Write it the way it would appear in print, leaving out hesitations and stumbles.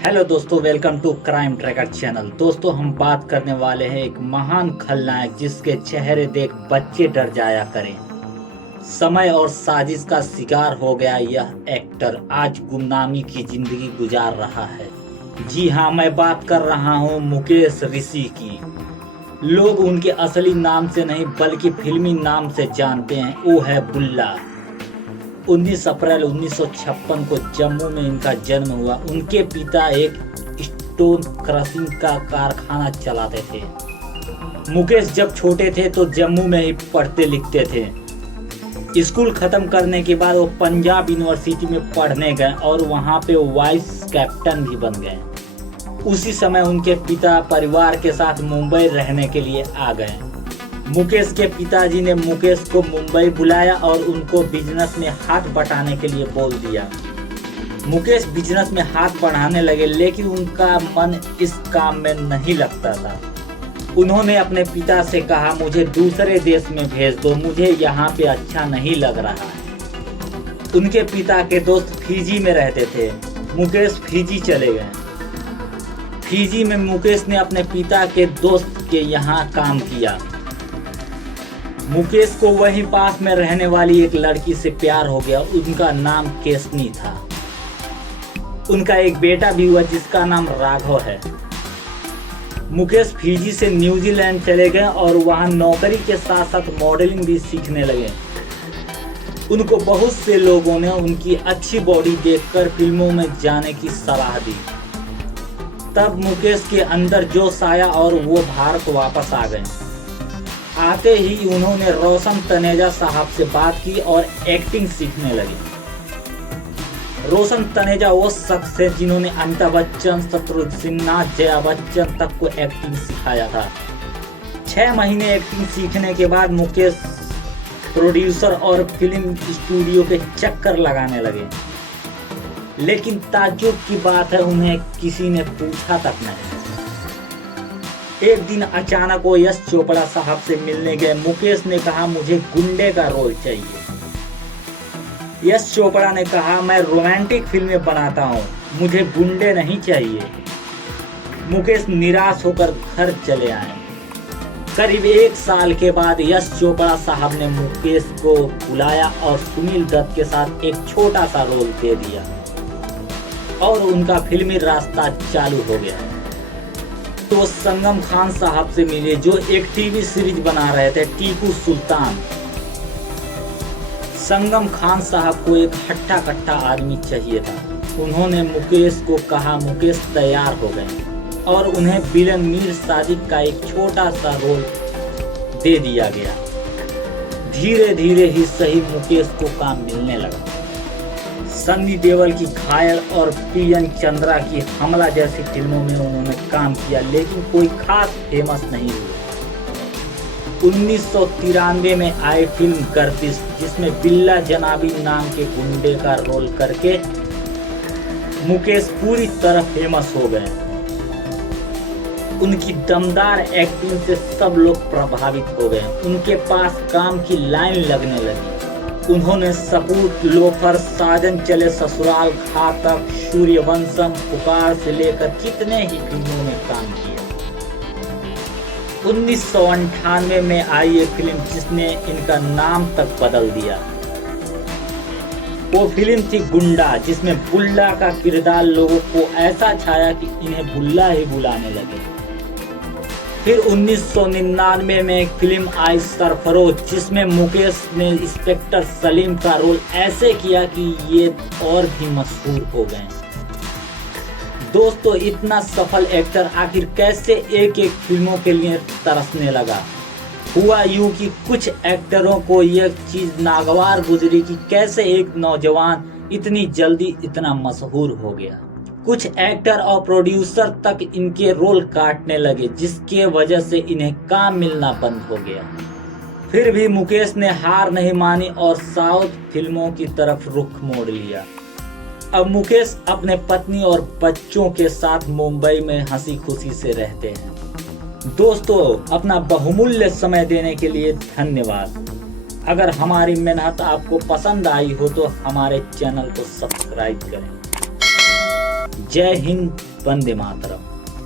Hello दोस्तों, welcome to crime tracker channel. दोस्तों, हम बात करने वाले हैं एक महान खलनायक जिसके चेहरे देख बच्चे डर जाया करें। समय और साजिश का शिकार हो गया यह एक्टर आज गुमनामी की जिंदगी गुजार रहा है। जी हाँ, मैं बात कर रहा हूँ मुकेश ऋषि की। लोग उनके असली नाम से नहीं बल्कि फिल्मी नाम से जानते हैं। वो है बुल्ला। 19 अप्रैल 1956 को जम्मू में इनका जन्म हुआ। उनके पिता एक स्टोन क्रशिंग का कारखाना चलाते थे। मुकेश जब छोटे थे तो जम्मू में ही पढ़ते लिखते थे। स्कूल खत्म करने के बाद वो पंजाब यूनिवर्सिटी में पढ़ने गए और वहाँ पे वाइस कैप्टन भी बन गए। उसी समय उनके पिता परिवार के साथ मुंबई रहने के लिए आ गए। मुकेश के पिताजी ने मुकेश को मुंबई बुलाया और उनको बिजनेस में हाथ बटाने के लिए बोल दिया। मुकेश बिजनेस में हाथ बढ़ाने लगे, लेकिन उनका मन इस काम में नहीं लगता था। उन्होंने अपने पिता से कहा, मुझे दूसरे देश में भेज दो, मुझे यहाँ पे अच्छा नहीं लग रहा है। उनके पिता के दोस्त फिजी में रहते थे। मुकेश फिजी चले गए। फिजी में मुकेश ने अपने पिता के दोस्त के यहाँ काम किया। मुकेश को वहीं पास में रहने वाली एक लड़की से प्यार हो गया। उनका नाम केसनी था। उनका एक बेटा भी हुआ जिसका नाम राघव है। मुकेश फिजी से न्यूजीलैंड चले गए और वहां नौकरी के साथ साथ मॉडलिंग भी सीखने लगे। उनको बहुत से लोगों ने उनकी अच्छी बॉडी देखकर फिल्मों में जाने की सलाह दी। तब मुकेश के अंदर जोश आया और वो भारत वापस आ गए। आते ही उन्होंने रोशन तनेजा साहब से बात की और एक्टिंग सीखने लगे। रोशन तनेजा वो शख्स है जिन्होंने अमिताभ बच्चन, शत्रुघ्न सिन्हा, जया बच्चन तक को एक्टिंग सिखाया था। 6 महीने एक्टिंग सीखने के बाद मुकेश प्रोड्यूसर और फिल्म स्टूडियो के चक्कर लगाने लगे। लेकिन ताज्जुब की बात है, उन्हें किसी ने पूछा तक नहीं। एक दिन अचानक वो यश चोपड़ा साहब से मिलने गए। मुकेश ने कहा, मुझे गुंडे का रोल चाहिए। यश चोपड़ा ने कहा, मैं रोमांटिक फिल्में बनाता हूँ, मुझे गुंडे नहीं चाहिए। मुकेश निराश होकर घर चले आए। करीब 1 साल के बाद यश चोपड़ा साहब ने मुकेश को बुलाया और सुनील दत्त के साथ एक छोटा सा रोल दे दिया और उनका फिल्मी रास्ता चालू हो गया। तो संगम खान साहब से मिले जो एक टीवी सीरीज बना रहे थे, टीपू सुल्तान। संगम खान साहब को एक हट्टा कट्टा आदमी चाहिए था। उन्होंने मुकेश को कहा। मुकेश तैयार हो गए और उन्हें विलन मीर सादिक का एक छोटा सा रोल दे दिया गया। धीरे धीरे ही सही मुकेश को काम मिलने लगा। सन्नी देओल की घायल और पीएन चंद्रा की हमला जैसी फिल्मों में उन्होंने काम किया, लेकिन कोई खास फेमस नहीं हुए। 1993 में आई फिल्म गर्दिश, जिसमें बिल्ला जनाबी नाम के गुंडे का रोल करके मुकेश पूरी तरह फेमस हो गए। उनकी दमदार एक्टिंग से सब लोग प्रभावित हो गए। उनके पास काम की लाइन लगने लगी। उन्होंने सपूत, लोफर, साजन चले ससुराल, घातक, सूर्यवंशम, पुकार से लेकर कितने ही फिल्मों में काम किया। 1998 में आई ये फिल्म जिसने इनका नाम तक बदल दिया। वो फिल्म थी गुंडा, जिसमें बुल्ला का किरदार लोगों को ऐसा छाया कि इन्हें बुल्ला ही बुलाने लगे। फिर 1999 में एक फिल्म आई सरफरोश, जिसमें मुकेश ने इंस्पेक्टर सलीम का रोल ऐसे किया कि ये और भी मशहूर हो गए। दोस्तों, इतना सफल एक्टर आखिर कैसे एक एक फिल्मों के लिए तरसने लगा? हुआ यूं कि कुछ एक्टरों को यह चीज नागवार गुजरी कि कैसे एक नौजवान इतनी जल्दी इतना मशहूर हो गया। कुछ एक्टर और प्रोड्यूसर तक इनके रोल काटने लगे, जिसके वजह से इन्हें काम मिलना बंद हो गया। फिर भी मुकेश ने हार नहीं मानी और साउथ फिल्मों की तरफ रुख मोड़ लिया। अब मुकेश अपने पत्नी और बच्चों के साथ मुंबई में हंसी खुशी से रहते हैं। दोस्तों, अपना बहुमूल्य समय देने के लिए धन्यवाद। अगर हमारी मेहनत आपको पसंद आई हो तो हमारे चैनल को सब्सक्राइब करें। जय हिंद, वंदे मातरम।